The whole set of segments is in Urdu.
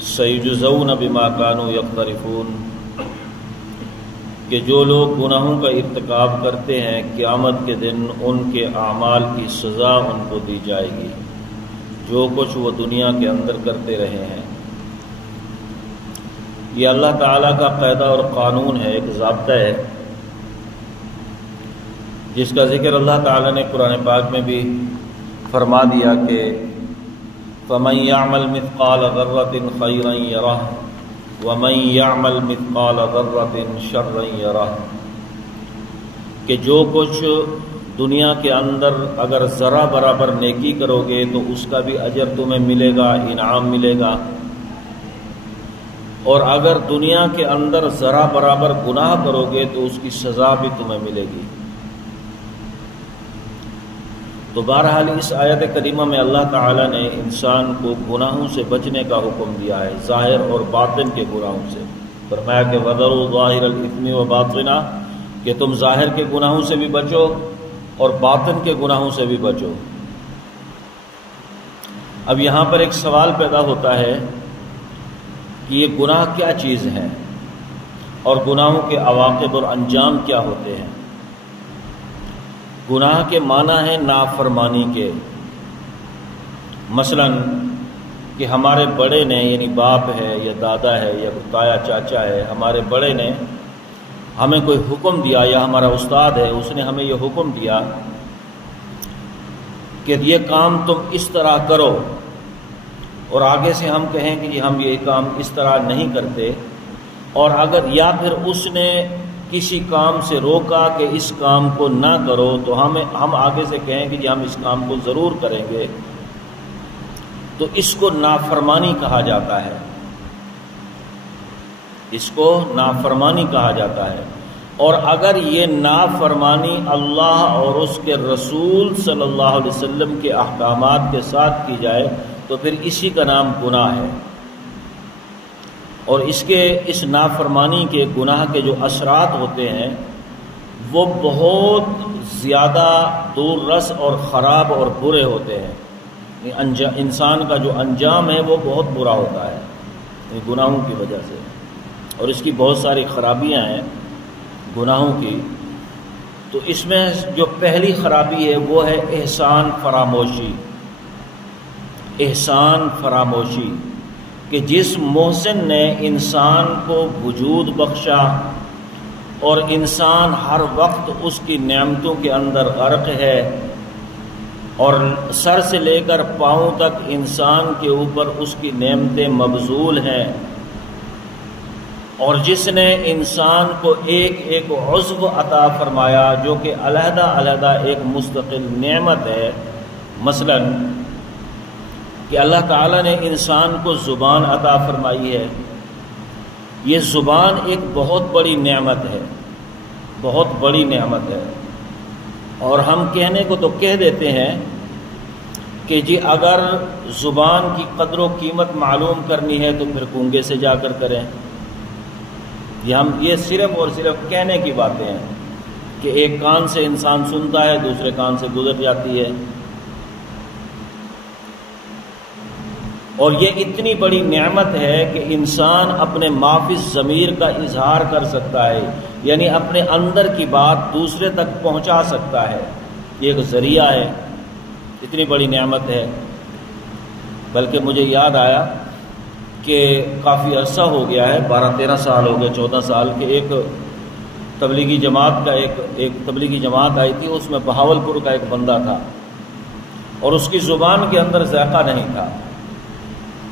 سَيُجْزَوْنَ بِمَا كَانُوا يَقْتَرِفُونَ کہ جو لوگ گناہوں کا ارتکاب کرتے ہیں قیامت کے دن ان کے اعمال کی سزا ان کو دی جائے گی، جو کچھ وہ دنیا کے اندر کرتے رہے ہیں۔ یہ اللہ تعالیٰ کا قاعدہ اور قانون ہے، ایک ضابطہ ہے جس کا ذکر اللہ تعالیٰ نے قرآن پاک میں بھی فرما دیا کہ فَمَن يَعْمَلْ مِثْقَالَ ذَرَّةٍ خَيْرًا يَرَهُ وَمَن يَعْمَلْ مِثْقَالَ ذَرَّةٍ شَرًّا يَرَهُ کہ جو کچھ دنیا کے اندر اگر ذرہ برابر نیکی کرو گے تو اس کا بھی اجر تمہیں ملے گا، انعام ملے گا، اور اگر دنیا کے اندر ذرہ برابر گناہ کرو گے تو اس کی سزا بھی تمہیں ملے گی۔ تو بہرحال اس آیت کریمہ میں اللہ تعالیٰ نے انسان کو گناہوں سے بچنے کا حکم دیا ہے، ظاہر اور باطن کے گناہوں سے۔ فرمایا کہ وَذَرُوا ظَاهِرَ الْإِثْمِ وَبَاطِنَهُ کہ تم ظاہر کے گناہوں سے بھی بچو اور باطن کے گناہوں سے بھی بچو۔ اب یہاں پر ایک سوال پیدا ہوتا ہے کہ یہ گناہ کیا چیز ہے اور گناہوں کے عواقب اور انجام کیا ہوتے ہیں۔ گناہ کے معنی ہے نافرمانی کے، مثلا کہ ہمارے بڑے نے، یعنی باپ ہے یا دادا ہے یا تایا چاچا ہے، ہمارے بڑے نے ہمیں کوئی حکم دیا، یا ہمارا استاد ہے اس نے ہمیں یہ حکم دیا کہ یہ کام تم اس طرح کرو، اور آگے سے ہم کہیں کہ جی ہم یہ کام اس طرح نہیں کرتے، اور اگر یا پھر اس نے کسی کام سے روکا کہ اس کام کو نہ کرو تو ہم آگے سے کہیں کہ جی ہم اس کام کو ضرور کریں گے، تو اس کو نافرمانی کہا جاتا ہے، اس کو نافرمانی کہا جاتا ہے۔ اور اگر یہ نافرمانی اللہ اور اس کے رسول صلی اللہ علیہ وسلم کے احکامات کے ساتھ کی جائے تو پھر اسی کا نام گناہ ہے، اور اس نافرمانی کے گناہ کے جو اثرات ہوتے ہیں وہ بہت زیادہ دور رس اور خراب اور برے ہوتے ہیں۔ انسان کا جو انجام ہے وہ بہت برا ہوتا ہے گناہوں کی وجہ سے، اور اس کی بہت ساری خرابیاں ہیں گناہوں کی۔ تو اس میں جو پہلی خرابی ہے وہ ہے احسان فراموشی۔ احسان فراموشی کہ جس محسن نے انسان کو وجود بخشا اور انسان ہر وقت اس کی نعمتوں کے اندر غرق ہے، اور سر سے لے کر پاؤں تک انسان کے اوپر اس کی نعمتیں مبذول ہیں، اور جس نے انسان کو ایک ایک عضو عطا فرمایا جو کہ علیحدہ علیحدہ ایک مستقل نعمت ہے، مثلا کہ اللہ تعالیٰ نے انسان کو زبان عطا فرمائی ہے، یہ زبان ایک بہت بڑی نعمت ہے، بہت بڑی نعمت ہے، اور ہم کہنے کو تو کہہ دیتے ہیں کہ جی اگر زبان کی قدر و قیمت معلوم کرنی ہے تو پھر گونگے سے جا کر کریں۔ یہ صرف اور صرف کہنے کی باتیں ہیں کہ ایک کان سے انسان سنتا ہے، دوسرے کان سے گزر جاتی ہے، اور یہ اتنی بڑی نعمت ہے کہ انسان اپنے مافی ضمیر کا اظہار کر سکتا ہے، یعنی اپنے اندر کی بات دوسرے تک پہنچا سکتا ہے، یہ ایک ذریعہ ہے، اتنی بڑی نعمت ہے۔ بلکہ مجھے یاد آیا کہ کافی عرصہ ہو گیا ہے، 12-13 سال ہو گئے، 14 سال کے ایک تبلیغی جماعت آئی تھی، اس میں بہاولپور کا ایک بندہ تھا، اور اس کی زبان کے اندر ذائقہ نہیں تھا،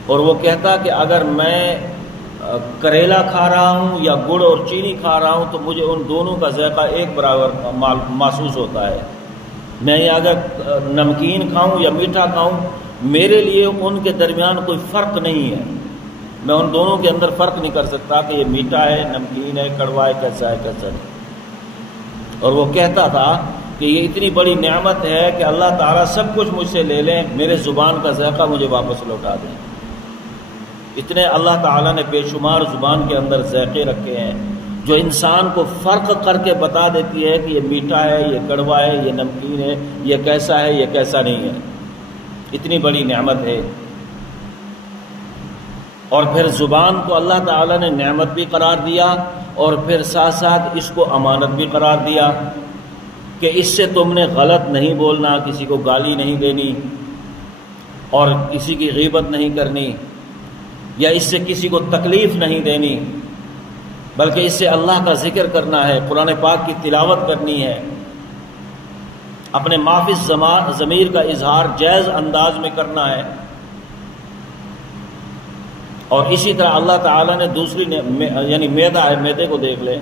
اور وہ کہتا کہ اگر میں کریلا کھا رہا ہوں یا گڑ اور چینی کھا رہا ہوں تو مجھے ان دونوں کا ذائقہ ایک برابر محسوس ہوتا ہے، میں اگر نمکین کھاؤں یا میٹھا کھاؤں میرے لیے ان کے درمیان کوئی فرق نہیں ہے، میں ان دونوں کے اندر فرق نہیں کر سکتا کہ یہ میٹھا ہے، نمکین ہے، کڑوا ہے، کیسا ہے کیسا نہیں۔ اور وہ کہتا تھا کہ یہ اتنی بڑی نعمت ہے کہ اللہ تعالیٰ سب کچھ مجھ سے لے لیں، میرے زبان کا ذائقہ مجھے واپس لوٹا دیں۔ اتنے اللہ تعالیٰ نے بے شمار زبان کے اندر ذائقے رکھے ہیں جو انسان کو فرق کر کے بتا دیتی ہے کہ یہ میٹھا ہے، یہ کڑوا ہے، یہ نمکین ہے، یہ کیسا ہے، یہ کیسا نہیں ہے۔ اتنی بڑی نعمت ہے۔ اور پھر زبان کو اللہ تعالیٰ نے نعمت بھی قرار دیا اور پھر ساتھ ساتھ اس کو امانت بھی قرار دیا کہ اس سے تم نے غلط نہیں بولنا، کسی کو گالی نہیں دینی اور کسی کی غیبت نہیں کرنی، یا اس سے کسی کو تکلیف نہیں دینی، بلکہ اس سے اللہ کا ذکر کرنا ہے، قرآن پاک کی تلاوت کرنی ہے، اپنے معافی ضمیر کا اظہار جائز انداز میں کرنا ہے۔ اور اسی طرح اللہ تعالیٰ نے دوسری یعنی معدہ ہے، معدے کو دیکھ لیں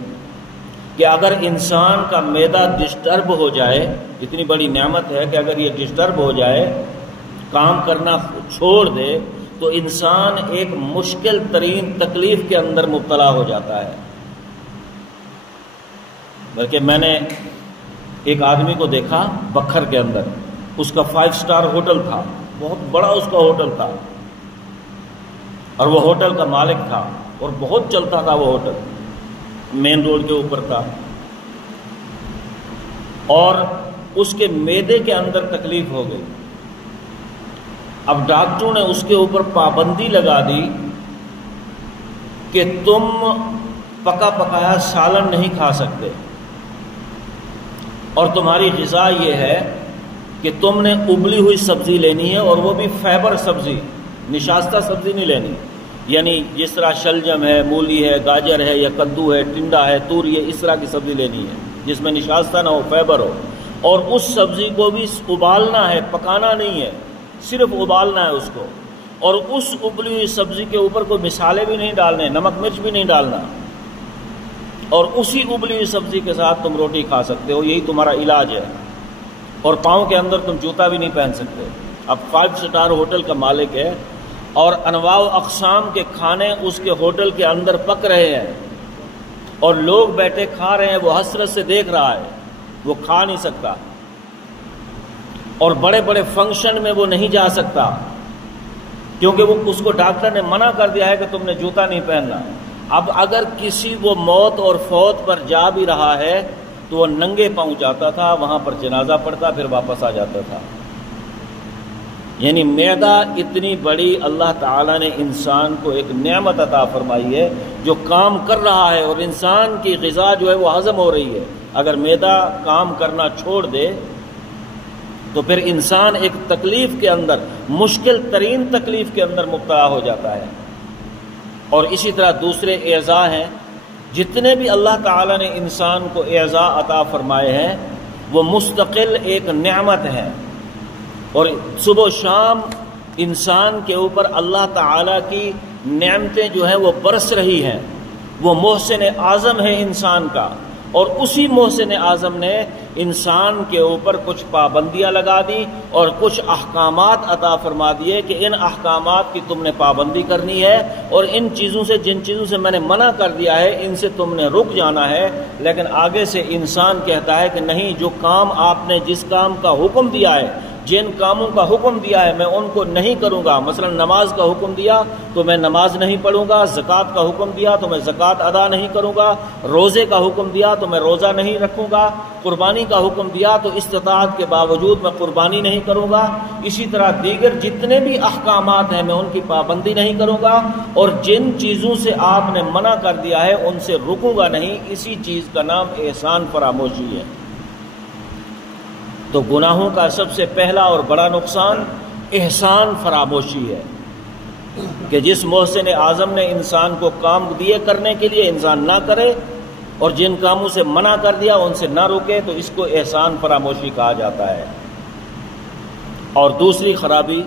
کہ اگر انسان کا معدہ ڈسٹرب ہو جائے، اتنی بڑی نعمت ہے کہ اگر یہ ڈسٹرب ہو جائے، کام کرنا چھوڑ دے، تو انسان ایک مشکل ترین تکلیف کے اندر مبتلا ہو جاتا ہے۔ بلکہ میں نے ایک آدمی کو دیکھا بکھر کے اندر، اس کا 5 اسٹار ہوٹل تھا، بہت بڑا اس کا ہوٹل تھا، اور وہ ہوٹل کا مالک تھا اور بہت چلتا تھا وہ ہوٹل، مین روڈ کے اوپر تھا، اور اس کے معدے کے اندر تکلیف ہو گئی۔ اب ڈاکٹروں نے اس کے اوپر پابندی لگا دی کہ تم پکا پکایا سالن نہیں کھا سکتے، اور تمہاری غذا یہ ہے کہ تم نے ابلی ہوئی سبزی لینی ہے، اور وہ بھی فائبر سبزی، نشاستہ سبزی نہیں لینی، یعنی جس طرح شلجم ہے، مولی ہے، گاجر ہے، یا کدو ہے، ٹنڈا ہے، توری ہے، اس طرح کی سبزی لینی ہے جس میں نشاستہ نہ ہو، فائبر ہو، اور اس سبزی کو بھی ابالنا ہے، پکانا نہیں ہے، صرف ابالنا ہے اس کو، اور اس ابلی ہوئی سبزی کے اوپر کوئی مسالے بھی نہیں ڈالنے، نمک مرچ بھی نہیں ڈالنا، اور اسی ابلی ہوئی سبزی کے ساتھ تم روٹی کھا سکتے ہو، یہی تمہارا علاج ہے، اور پاؤں کے اندر تم جوتا بھی نہیں پہن سکتے۔ اب 5 اسٹار ہوٹل کا مالک ہے، اور انواع و اقسام کے کھانے اس کے ہوٹل کے اندر پک رہے ہیں، اور لوگ بیٹھے کھا رہے ہیں، وہ حسرت سے دیکھ رہا ہے، وہ کھا نہیں سکتا، اور بڑے بڑے فنکشن میں وہ نہیں جا سکتا، کیونکہ وہ اس کو ڈاکٹر نے منع کر دیا ہے کہ تم نے جوتا نہیں پہننا۔ اب اگر کسی وہ موت اور فوت پر جا بھی رہا ہے تو وہ ننگے پاؤں جاتا تھا، وہاں پر جنازہ پڑھتا، پھر واپس آ جاتا تھا۔ یعنی معدہ اتنی بڑی اللہ تعالیٰ نے انسان کو ایک نعمت عطا فرمائی ہے جو کام کر رہا ہے، اور انسان کی غذا جو ہے وہ ہضم ہو رہی ہے۔ اگر معدہ کام کرنا چھوڑ دے تو پھر انسان ایک تکلیف کے اندر، مشکل ترین تکلیف کے اندر مبتلا ہو جاتا ہے۔ اور اسی طرح دوسرے اعضاء ہیں، جتنے بھی اللہ تعالیٰ نے انسان کو اعضاء عطا فرمائے ہیں وہ مستقل ایک نعمت ہے، اور صبح و شام انسان کے اوپر اللہ تعالیٰ کی نعمتیں جو ہیں وہ برس رہی ہیں۔ وہ محسن اعظم ہے انسان کا، اور اسی محسن اعظم نے انسان کے اوپر کچھ پابندیاں لگا دی اور کچھ احکامات عطا فرما دیے کہ ان احکامات کی تم نے پابندی کرنی ہے، اور ان چیزوں سے، جن چیزوں سے میں نے منع کر دیا ہے، ان سے تم نے رک جانا ہے۔ لیکن آگے سے انسان کہتا ہے کہ نہیں، جو کام آپ نے جس کام کا حکم دیا ہے، جن کاموں کا حکم دیا ہے میں ان کو نہیں کروں گا۔ مثلا نماز کا حکم دیا تو میں نماز نہیں پڑھوں گا، زکوٰۃ کا حکم دیا تو میں زکوٰۃ ادا نہیں کروں گا، روزے کا حکم دیا تو میں روزہ نہیں رکھوں گا، قربانی کا حکم دیا تو استطاعت کے باوجود میں قربانی نہیں کروں گا، اسی طرح دیگر جتنے بھی احکامات ہیں میں ان کی پابندی نہیں کروں گا، اور جن چیزوں سے آپ نے منع کر دیا ہے ان سے رکوں گا نہیں۔ اسی چیز کا نام احسان فراموشی ہے۔ تو گناہوں کا سب سے پہلا اور بڑا نقصان احسان فراموشی ہے، کہ جس محسن اعظم نے انسان کو کام دیے کرنے کے لیے انسان نہ کرے، اور جن کاموں سے منع کر دیا ان سے نہ رکے، تو اس کو احسان فراموشی کہا جاتا ہے۔ اور دوسری خرابی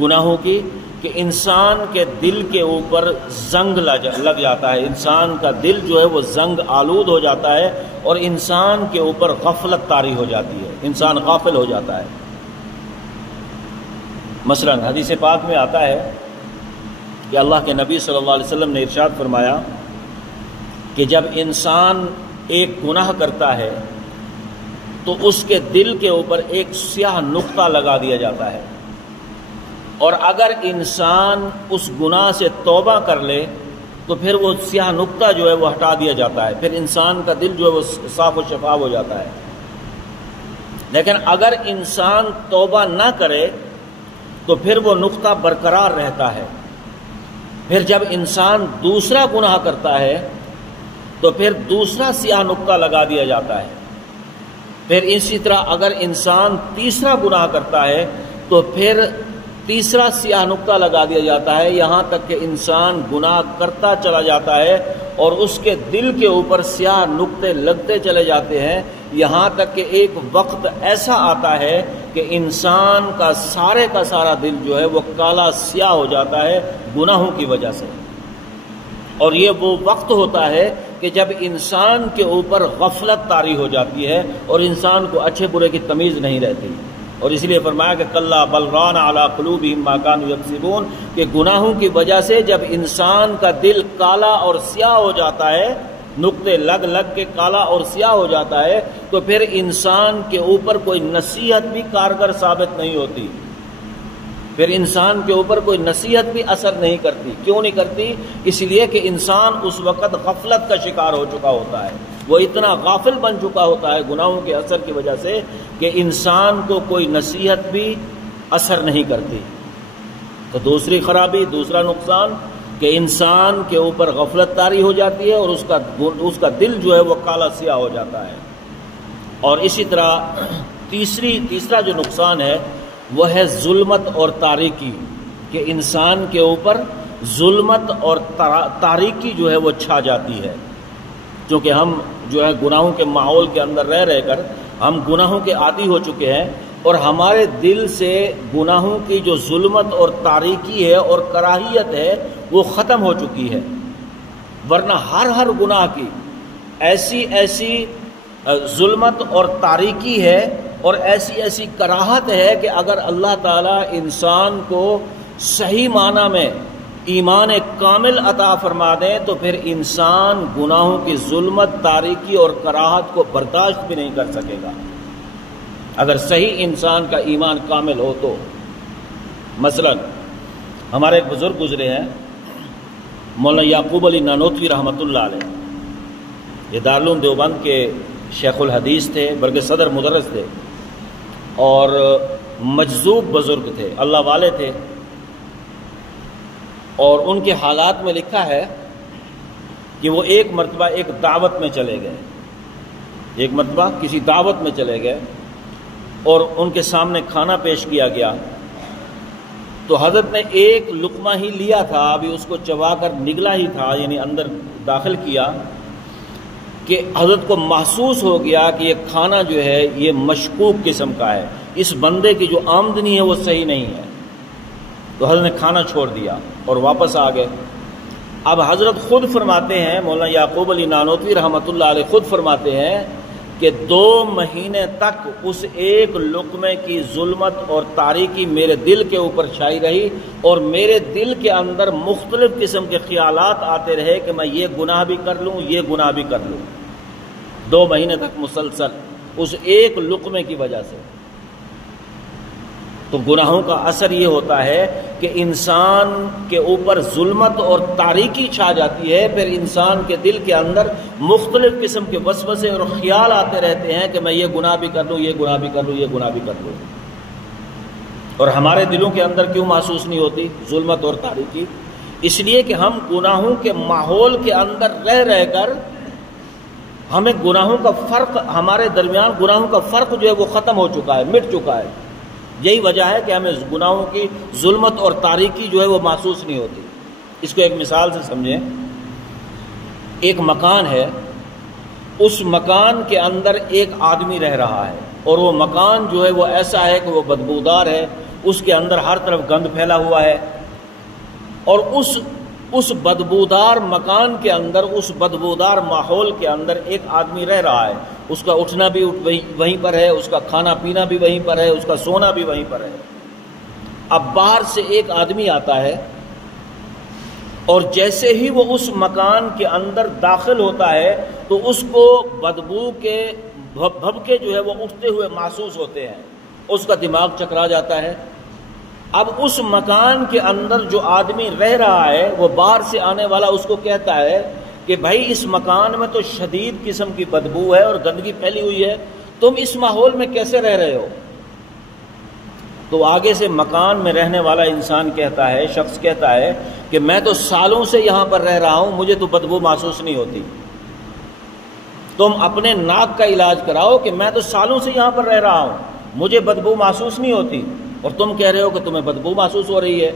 گناہوں کی کہ انسان کے دل کے اوپر زنگ لگ جاتا ہے، انسان کا دل جو ہے وہ زنگ آلود ہو جاتا ہے، اور انسان کے اوپر غفلت طاری ہو جاتی ہے، انسان غافل ہو جاتا ہے۔ مثلا حدیث پاک میں آتا ہے کہ اللہ کے نبی صلی اللہ علیہ وسلم نے ارشاد فرمایا کہ جب انسان ایک گناہ کرتا ہے تو اس کے دل کے اوپر ایک سیاہ نقطہ لگا دیا جاتا ہے، اور اگر انسان اس گناہ سے توبہ کر لے تو پھر وہ سیاہ نقطہ جو ہے وہ ہٹا دیا جاتا ہے، پھر انسان کا دل جو ہے وہ صاف و شفاف ہو جاتا ہے۔ لیکن اگر انسان توبہ نہ کرے تو پھر وہ نقطہ برقرار رہتا ہے، پھر جب انسان دوسرا گناہ کرتا ہے تو پھر دوسرا سیاہ نقطہ لگا دیا جاتا ہے. پھر اسی طرح اگر انسان تیسرا گناہ کرتا ہے تو پھر تیسرا سیاہ نقطہ لگا دیا جاتا ہے، یہاں تک کہ انسان گناہ کرتا چلا جاتا ہے اور اس کے دل کے اوپر سیاہ نقطے لگتے چلے جاتے ہیں، یہاں تک کہ ایک وقت ایسا آتا ہے کہ انسان کا سارا دل جو ہے وہ کالا سیاہ ہو جاتا ہے گناہوں کی وجہ سے. اور یہ وہ وقت ہوتا ہے کہ جب انسان کے اوپر غفلت طاری ہو جاتی ہے اور انسان کو اچھے برے کی تمیز نہیں رہتی. اور اس لیے فرمایا کہ کلا بل ران علی قلوبہم ما کانوا یکسبون، کہ گناہوں کی وجہ سے جب انسان کا دل کالا اور سیاہ ہو جاتا ہے، نقطے لگ لگ کے کالا اور سیاہ ہو جاتا ہے، تو پھر انسان کے اوپر کوئی نصیحت بھی کارگر ثابت نہیں ہوتی، پھر انسان کے اوپر کوئی نصیحت بھی اثر نہیں کرتی. کیوں نہیں کرتی؟ اس لیے کہ انسان اس وقت غفلت کا شکار ہو چکا ہوتا ہے، وہ اتنا غافل بن چکا ہوتا ہے گناہوں کے اثر کی وجہ سے کہ انسان کو کوئی نصیحت بھی اثر نہیں کرتی. تو دوسری خرابی، دوسرا نقصان کہ انسان کے اوپر غفلت طاری ہو جاتی ہے اور اس کا دل جو ہے وہ کالا سیاہ ہو جاتا ہے. اور اسی طرح تیسرا جو نقصان ہے وہ ہے ظلمت اور تاریکی، کہ انسان کے اوپر ظلمت اور تاریکی جو ہے وہ چھا جاتی ہے. کیونکہ ہم جو ہے گناہوں کے ماحول کے اندر رہ کر ہم گناہوں کے عادی ہو چکے ہیں، اور ہمارے دل سے گناہوں کی جو ظلمت اور تاریکی ہے اور کراہیت ہے وہ ختم ہو چکی ہے. ورنہ ہر گناہ کی ایسی ظلمت اور تاریکی ہے اور ایسی کراہت ہے کہ اگر اللہ تعالیٰ انسان کو صحیح معنی میں ایمان کامل عطا فرما دیں تو پھر انسان گناہوں کی ظلمت، تاریکی اور کراہت کو برداشت بھی نہیں کر سکے گا اگر صحیح انسان کا ایمان کامل ہو تو. مثلا ہمارے ایک بزرگ گزرے ہیں مولانا یعقوب علی نانوتوی رحمۃ اللہ علیہ، یہ دارالعلوم دیوبند کے شیخ الحدیث تھے، بلکہ صدر مدرس تھے اور مجذوب بزرگ تھے، اللہ والے تھے. اور ان کے حالات میں لکھا ہے کہ وہ ایک مرتبہ ایک دعوت میں چلے گئے، ایک مرتبہ کسی دعوت میں چلے گئے اور ان کے سامنے کھانا پیش کیا گیا تو حضرت نے ایک لقمہ ہی لیا تھا، ابھی اس کو چبا کر نگلا ہی تھا، یعنی اندر داخل کیا، کہ حضرت کو محسوس ہو گیا کہ یہ کھانا جو ہے یہ مشکوک قسم کا ہے، اس بندے کی جو آمدنی ہے وہ صحیح نہیں ہے. تو حضرت نے کھانا چھوڑ دیا اور واپس آ گئے. اب حضرت خود فرماتے ہیں، مولانا یعقوب علی نانوتوی رحمۃ اللہ علیہ خود فرماتے ہیں کہ 2 مہینے تک اس ایک لقمے کی ظلمت اور تاریکی میرے دل کے اوپر چھائی رہی اور میرے دل کے اندر مختلف قسم کے خیالات آتے رہے کہ میں یہ گناہ بھی کر لوں، یہ گناہ بھی کر لوں. 2 مہینے تک مسلسل اس ایک لقمے کی وجہ سے. تو گناہوں کا اثر یہ ہوتا ہے کہ انسان کے اوپر ظلمت اور تاریکی چھا جاتی ہے، پھر انسان کے دل کے اندر مختلف قسم کے وسوسے اور خیال آتے رہتے ہیں کہ میں یہ گناہ بھی کر لوں، یہ گناہ بھی کر لوں، یہ گناہ بھی کر لوں. اور ہمارے دلوں کے اندر کیوں محسوس نہیں ہوتی ظلمت اور تاریکی؟ اس لیے کہ ہم گناہوں کے ماحول کے اندر رہ کر ہمیں گناہوں کا فرق، ہمارے درمیان گناہوں کا فرق جو ہے وہ ختم ہو چکا ہے، مٹ چکا ہے. یہی وجہ ہے کہ ہمیں گناہوں کی ظلمت اور تاریکی جو ہے وہ محسوس نہیں ہوتی. اس کو ایک مثال سے سمجھیں. ایک مکان ہے، اس مکان کے اندر ایک آدمی رہ رہا ہے اور وہ مکان جو ہے وہ ایسا ہے کہ وہ بدبودار ہے، اس کے اندر ہر طرف گند پھیلا ہوا ہے اور اس بدبودار مکان کے اندر، اس بدبودار ماحول کے اندر ایک آدمی رہ رہا ہے. اس کا اٹھنا بھی وہیں پر ہے، اس کا کھانا پینا بھی وہیں پر ہے، اس کا سونا بھی وہیں پر ہے. اب باہر سے ایک آدمی آتا ہے اور جیسے ہی وہ اس مکان کے اندر داخل ہوتا ہے تو اس کو بدبو کے بھبکے جو ہے وہ اٹھتے ہوئے محسوس ہوتے ہیں، اس کا دماغ چکرا جاتا ہے. اب اس مکان کے اندر جو آدمی رہ رہا ہے وہ باہر سے آنے والا اس کو کہتا ہے کہ بھائی اس مکان میں تو شدید قسم کی بدبو ہے اور گندگی پھیلی ہوئی ہے، تم اس ماحول میں کیسے رہ رہے ہو؟ تو آگے سے مکان میں رہنے والا انسان کہتا ہے، شخص کہتا ہے کہ میں تو سالوں سے یہاں پر رہ رہا ہوں، مجھے تو بدبو محسوس نہیں ہوتی۔ تم اپنے ناک کا علاج کراؤ کہ میں تو سالوں سے یہاں پر رہ رہا ہوں، مجھے بدبو محسوس نہیں ہوتی، اور تم کہہ رہے ہو کہ تمہیں بدبو محسوس ہو رہی ہے۔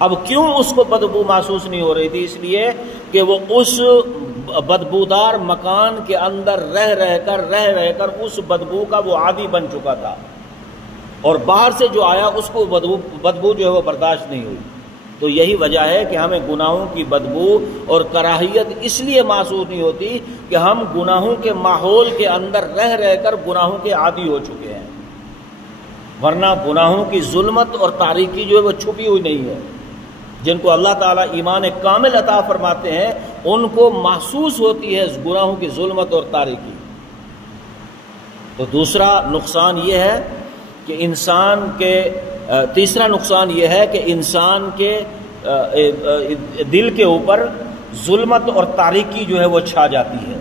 اب کیوں اس کو بدبو محسوس نہیں ہو رہی تھی؟ اس لیے کہ وہ اس بدبودار مکان کے اندر رہ کر اس بدبو کا وہ عادی بن چکا تھا، اور باہر سے جو آیا اس کو بدبو جو ہے وہ برداشت نہیں ہوئی۔ تو یہی وجہ ہے کہ ہمیں گناہوں کی بدبو اور کراہیت اس لیے محسوس نہیں ہوتی کہ ہم گناہوں کے ماحول کے اندر رہ کر گناہوں کے عادی ہو چکے ہیں، ورنہ گناہوں کی ظلمت اور تاریکی جو ہے وہ چھپی ہوئی نہیں ہے۔ جن کو اللہ تعالیٰ ایمان کامل عطا فرماتے ہیں ان کو محسوس ہوتی ہے گناہوں کی ظلمت اور تاریکی۔ تو دوسرا نقصان یہ ہے کہ تیسرا نقصان یہ ہے کہ انسان کے دل کے اوپر ظلمت اور تاریکی جو ہے وہ چھا جاتی ہے۔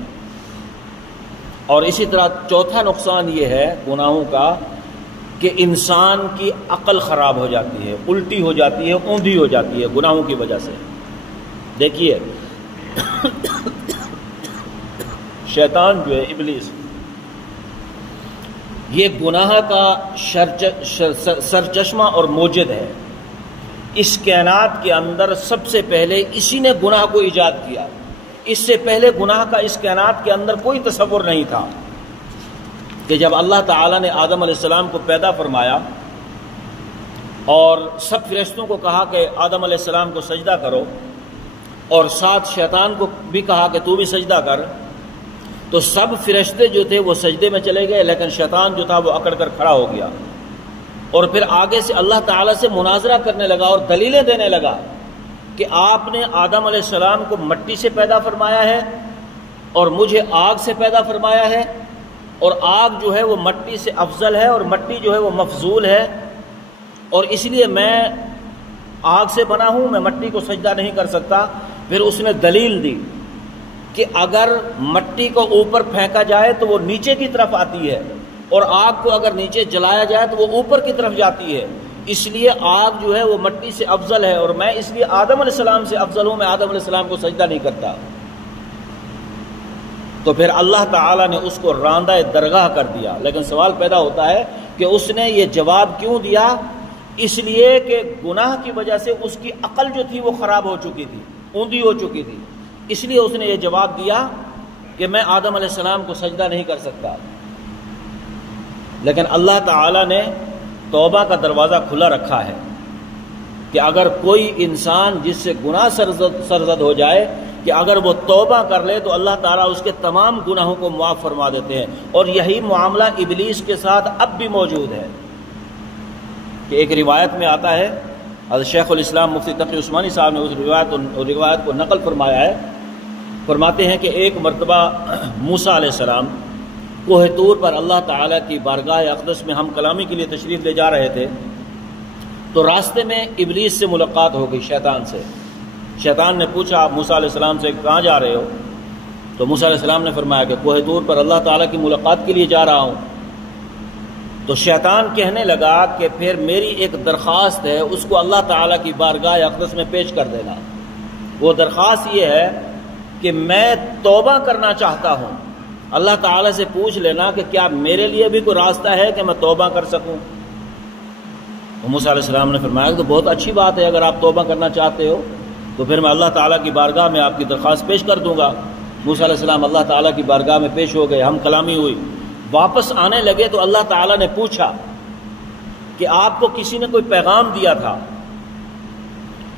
اور اسی طرح چوتھا نقصان یہ ہے گناہوں کا کہ انسان کی عقل خراب ہو جاتی ہے، الٹی ہو جاتی ہے، اوندھی ہو جاتی ہے گناہوں کی وجہ سے۔ دیکھیے شیطان جو ہے، ابلیس، یہ گناہ کا سرچشمہ اور موجد ہے۔ اس کائنات کے اندر سب سے پہلے اسی نے گناہ کو ایجاد کیا۔ اس سے پہلے گناہ کا اس کائنات کے اندر کوئی تصور نہیں تھا کہ جب اللہ تعالیٰ نے آدم علیہ السلام کو پیدا فرمایا اور سب فرشتوں کو کہا کہ آدم علیہ السلام کو سجدہ کرو، اور ساتھ شیطان کو بھی کہا کہ تو بھی سجدہ کر، تو سب فرشتے جو تھے وہ سجدے میں چلے گئے، لیکن شیطان جو تھا وہ اکڑ کر کھڑا ہو گیا، اور پھر آگے سے اللہ تعالیٰ سے مناظرہ کرنے لگا اور دلیلیں دینے لگا کہ آپ نے آدم علیہ السلام کو مٹی سے پیدا فرمایا ہے اور مجھے آگ سے پیدا فرمایا ہے، اور آگ جو ہے وہ مٹی سے افضل ہے اور مٹی جو ہے وہ مفضول ہے، اور اس لیے میں آگ سے بنا ہوں، میں مٹی کو سجدہ نہیں کر سکتا۔ پھر اس نے دلیل دی کہ اگر مٹی کو اوپر پھینکا جائے تو وہ نیچے کی طرف آتی ہے، اور آگ کو اگر نیچے جلایا جائے تو وہ اوپر کی طرف جاتی ہے، اس لیے آگ جو ہے وہ مٹی سے افضل ہے، اور میں اس لیے آدم علیہ السلام سے افضل ہوں، میں آدم علیہ السلام کو سجدہ نہیں کرتا۔ تو پھر اللہ تعالیٰ نے اس کو راندہ درگاہ کر دیا۔ لیکن سوال پیدا ہوتا ہے کہ اس نے یہ جواب کیوں دیا؟ اس لیے کہ گناہ کی وجہ سے اس کی عقل جو تھی وہ خراب ہو چکی تھی، اوندھی ہو چکی تھی، اس لیے اس نے یہ جواب دیا کہ میں آدم علیہ السلام کو سجدہ نہیں کر سکتا۔ لیکن اللہ تعالیٰ نے توبہ کا دروازہ کھلا رکھا ہے کہ اگر کوئی انسان جس سے گناہ سرزد ہو جائے کہ اگر وہ توبہ کر لے تو اللہ تعالیٰ اس کے تمام گناہوں کو معاف فرما دیتے ہیں، اور یہی معاملہ ابلیس کے ساتھ اب بھی موجود ہے۔ کہ ایک روایت میں آتا ہے، حضرت شیخ الاسلام مفتی تقی عثمانی صاحب نے اس روایت کو نقل فرمایا ہے، فرماتے ہیں کہ ایک مرتبہ موسیٰ علیہ السلام کوہ طور پر اللہ تعالیٰ کی بارگاہ اقدس میں ہم کلامی کے لیے تشریف لے جا رہے تھے، تو راستے میں ابلیس سے ملاقات ہو گئی، شیطان سے۔ شیطان نے پوچھا آپ موسیٰ علیہ السلام سے کہاں جا رہے ہو؟ تو موسیٰ علیہ السلام نے فرمایا کہ کوہ طور پر اللہ تعالیٰ کی ملاقات کے لیے جا رہا ہوں۔ تو شیطان کہنے لگا کہ پھر میری ایک درخواست ہے، اس کو اللہ تعالیٰ کی بارگاہ اقدس میں پیش کر دینا۔ وہ درخواست یہ ہے کہ میں توبہ کرنا چاہتا ہوں، اللہ تعالیٰ سے پوچھ لینا کہ کیا میرے لیے بھی کوئی راستہ ہے کہ میں توبہ کر سکوں؟ تو موسیٰ علیہ السلام نے فرمایا کہ تو بہت اچھی بات ہے، اگر آپ توبہ کرنا چاہتے ہو تو پھر میں اللہ تعالیٰ کی بارگاہ میں آپ کی درخواست پیش کر دوں گا۔ موسیٰ علیہ السلام اللہ تعالیٰ کی بارگاہ میں پیش ہو گئے، ہم کلامی ہوئی، واپس آنے لگے تو اللہ تعالیٰ نے پوچھا کہ آپ کو کسی نے کوئی پیغام دیا تھا؟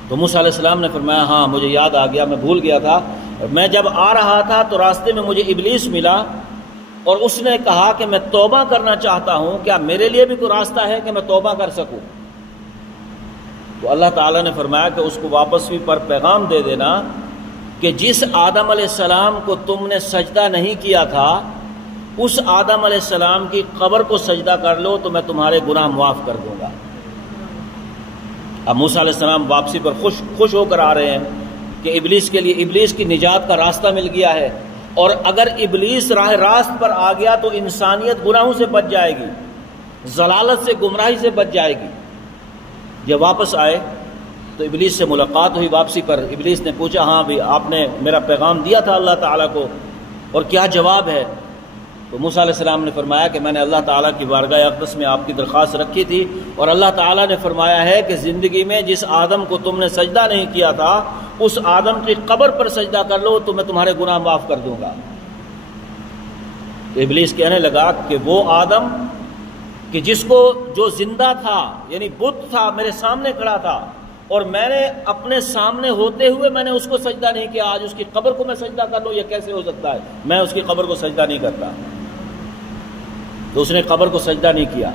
تو موسیٰ علیہ السلام نے فرمایا ہاں مجھے یاد آ گیا، میں بھول گیا تھا، میں جب آ رہا تھا تو راستے میں مجھے ابلیس ملا اور اس نے کہا کہ میں توبہ کرنا چاہتا ہوں، کیا میرے لیے بھی کوئی راستہ ہے کہ میں توبہ کر سکوں؟ تو اللہ تعالیٰ نے فرمایا کہ اس کو واپس بھی پر پیغام دے دینا کہ جس آدم علیہ السلام کو تم نے سجدہ نہیں کیا تھا اس آدم علیہ السلام کی قبر کو سجدہ کر لو تو میں تمہارے گناہ معاف کر دوں گا۔ اب موسیٰ علیہ السلام واپسی پر خوش ہو کر آ رہے ہیں کہ ابلیس کے لیے ابلیس کی نجات کا راستہ مل گیا ہے، اور اگر ابلیس راہ راست پر آ گیا تو انسانیت گناہوں سے بچ جائے گی، ضلالت سے، گمراہی سے بچ جائے گی۔ جب واپس آئے تو ابلیس سے ملاقات ہوئی واپسی پر۔ ابلیس نے پوچھا ہاں بھی آپ نے میرا پیغام دیا تھا اللہ تعالیٰ کو، اور کیا جواب ہے؟ تو موسیٰ علیہ السلام نے فرمایا کہ میں نے اللہ تعالیٰ کی بارگاہ اقدس میں آپ کی درخواست رکھی تھی، اور اللہ تعالیٰ نے فرمایا ہے کہ زندگی میں جس آدم کو تم نے سجدہ نہیں کیا تھا اس آدم کی قبر پر سجدہ کر لو تو میں تمہارے گناہ معاف کر دوں گا۔ تو ابلیس کہنے لگا کہ وہ آدم کہ جس کو جو زندہ تھا، یعنی بت تھا، میرے سامنے کھڑا تھا، اور میں نے اپنے سامنے ہوتے ہوئے میں نے اس کو سجدہ نہیں کیا، آج اس کی قبر کو میں سجدہ کر لوں، یہ کیسے ہو سکتا ہے؟ میں اس کی قبر کو سجدہ نہیں کرتا۔ تو اس نے قبر کو سجدہ نہیں کیا،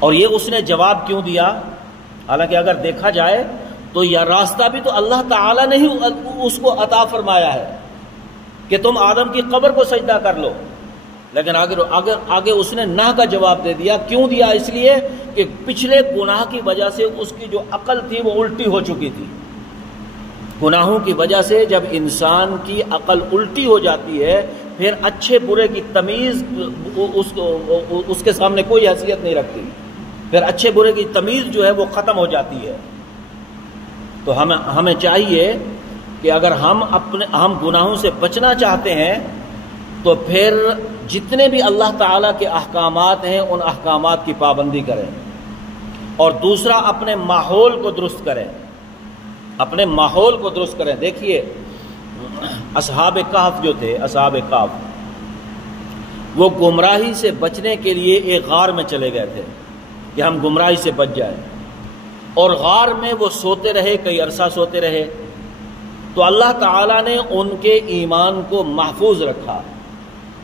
اور یہ اس نے جواب کیوں دیا؟ حالانکہ اگر دیکھا جائے تو یہ راستہ بھی تو اللہ تعالیٰ نے ہی اس کو عطا فرمایا ہے کہ تم آدم کی قبر کو سجدہ کر لو، لیکن آگے اس نے نہ کا جواب دے دیا۔ کیوں دیا؟ اس لیے کہ پچھلے گناہ کی وجہ سے اس کی جو عقل تھی وہ الٹی ہو چکی تھی۔ گناہوں کی وجہ سے جب انسان کی عقل الٹی ہو جاتی ہے پھر اچھے برے کی تمیز اس کے سامنے کوئی حیثیت نہیں رکھتی، پھر اچھے برے کی تمیز جو ہے وہ ختم ہو جاتی ہے۔ تو ہمیں چاہیے کہ اگر ہم گناہوں سے بچنا چاہتے ہیں تو پھر جتنے بھی اللہ تعالیٰ کے احکامات ہیں ان احکامات کی پابندی کریں، اور دوسرا اپنے ماحول کو درست کریں، اپنے ماحول کو درست کریں۔ دیکھیے اصحاب کہف جو تھے، اصحاب کہف وہ گمراہی سے بچنے کے لیے ایک غار میں چلے گئے تھے کہ ہم گمراہی سے بچ جائیں، اور غار میں وہ سوتے رہے، کئی عرصہ سوتے رہے۔ تو اللہ تعالیٰ نے ان کے ایمان کو محفوظ رکھا۔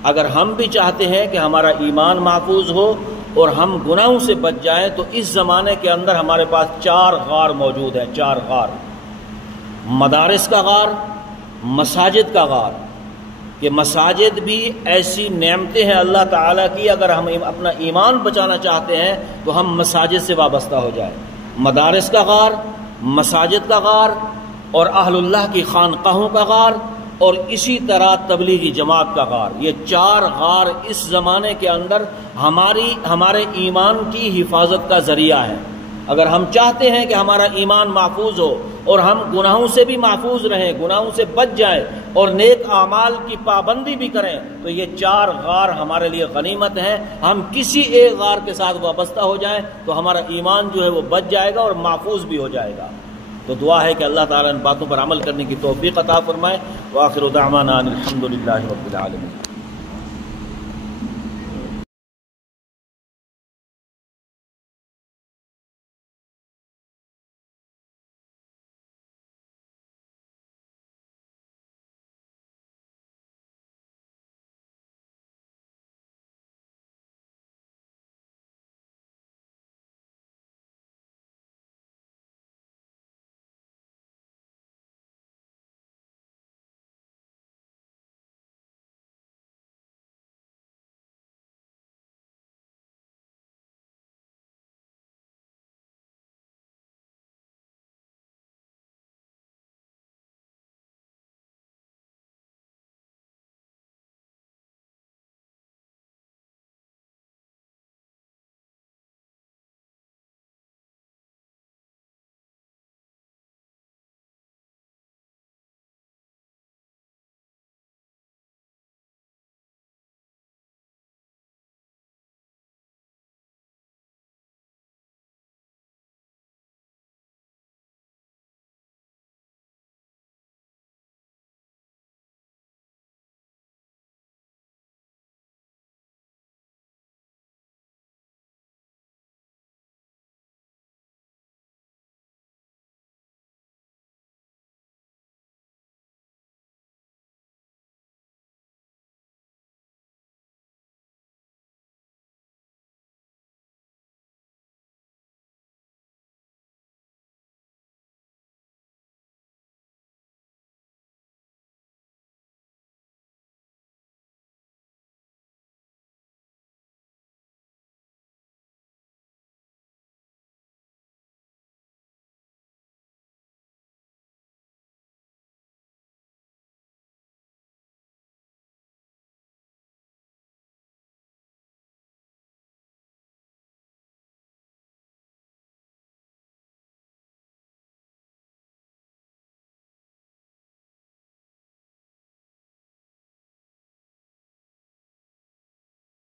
اگر ہم بھی چاہتے ہیں کہ ہمارا ایمان محفوظ ہو اور ہم گناہوں سے بچ جائیں تو اس زمانے کے اندر ہمارے پاس 4 غار موجود ہیں، 4 غار۔ مدارس کا غار، مساجد کا غار، کہ مساجد بھی ایسی نعمتیں ہیں اللہ تعالیٰ کی، اگر ہم اپنا ایمان بچانا چاہتے ہیں تو ہم مساجد سے وابستہ ہو جائیں۔ مدارس کا غار، مساجد کا غار، اور اہل اللہ کی خانقاہوں کا غار، اور اسی طرح تبلیغی جماعت کا غار۔ یہ 4 غار اس زمانے کے اندر ہمارے ایمان کی حفاظت کا ذریعہ ہے۔ اگر ہم چاہتے ہیں کہ ہمارا ایمان محفوظ ہو اور ہم گناہوں سے بھی محفوظ رہیں، گناہوں سے بچ جائیں اور نیک اعمال کی پابندی بھی کریں، تو یہ 4 غار ہمارے لیے غنیمت ہیں۔ ہم کسی ایک غار کے ساتھ وابستہ ہو جائیں تو ہمارا ایمان جو ہے وہ بچ جائے گا اور محفوظ بھی ہو جائے گا۔ تو دعا ہے کہ اللہ تعالیٰ ان باتوں پر عمل کرنے کی توفیق عطا فرمائے۔ وآخر دعوانا ان الحمد للہ رب العالمین۔